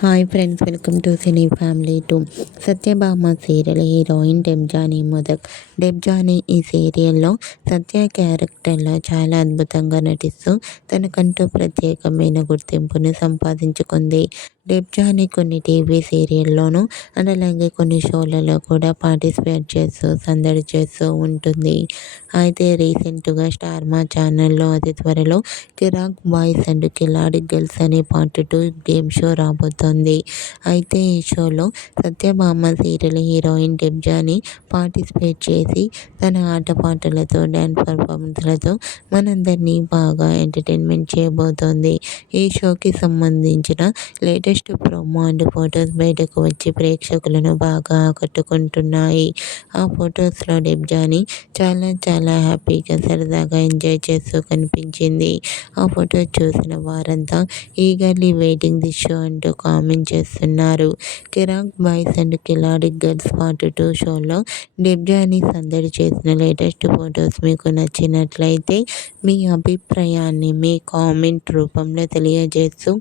Hi friends, welcome to cine family 2. Satyabhama serial heroine Debjani modak. Debjani ఈ సీరియల్లో సత్య క్యారెక్టర్లో చాలా అద్భుతంగా నటిస్తూ తనకంటూ ప్రత్యేకమైన గుర్తింపుని సంపాదించుకుంది. డెబ్జానీ కొన్ని టీవీ సీరియల్లోనూ అలాగే కొన్ని షోలలో కూడా పార్టిసిపేట్ చేస్తూ సందడి చేస్తూ ఉంటుంది. అయితే రీసెంట్గా స్టార్ మా ఛానల్లో అతి త్వరలో కిరాక్ బాయ్స్ అండ్ కిలాడి గర్ల్స్ అనే పార్ట్ 2 గేమ్ షో రాబోతోంది. అయితే ఈ షోలో Satyabhama serial heroine Debjani participate చేసి తన ఆటపాటలతో డ్యాన్స్ పర్ఫార్మెన్స్లతో మనందరినీ బాగా ఎంటర్టైన్మెంట్ చేయబోతోంది. ఈ షోకి సంబంధించిన లేటెస్ట్ ప్రోమో అండ్ ఫొటోస్ బయటకు వచ్చి ప్రేక్షకులను బాగా ఆకట్టుకుంటున్నాయి. ఆ ఫొటోస్లో డెబ్జానీ చాలా హ్యాపీగా సరదాగా ఎంజాయ్ చేస్తూ కనిపించింది. ఆ ఫోటో చూసిన వారంతా ఈగర్లీ వెయిటింగ్ ది షో అంటూ కామెంట్ చేస్తున్నారు. కిరాక్ బాయ్స్ అండ్ కిలాడి గర్ల్స్ పార్ట్ 2 షోలో డెబ్జానీ సందడి చేసిన లేటెస్ట్ ఫొటోస్ మీకు నచ్చినట్లయితే మీ అభిప్రాయాన్ని మీ కామెంట్ రూపంలో తెలియజేస్తూ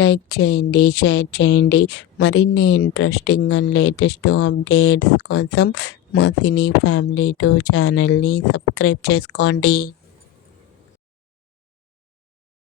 లైక్ చేయండి, షేర్ చేయండి. మరిన్ని ఇంట్రెస్టింగ్ అండ్ లేటెస్ట్ అప్డేట్స్ కోసం మా సినీ ఫ్యామిలీ 2 ఛానల్ని సబ్స్క్రైబ్ చేసుకోండి.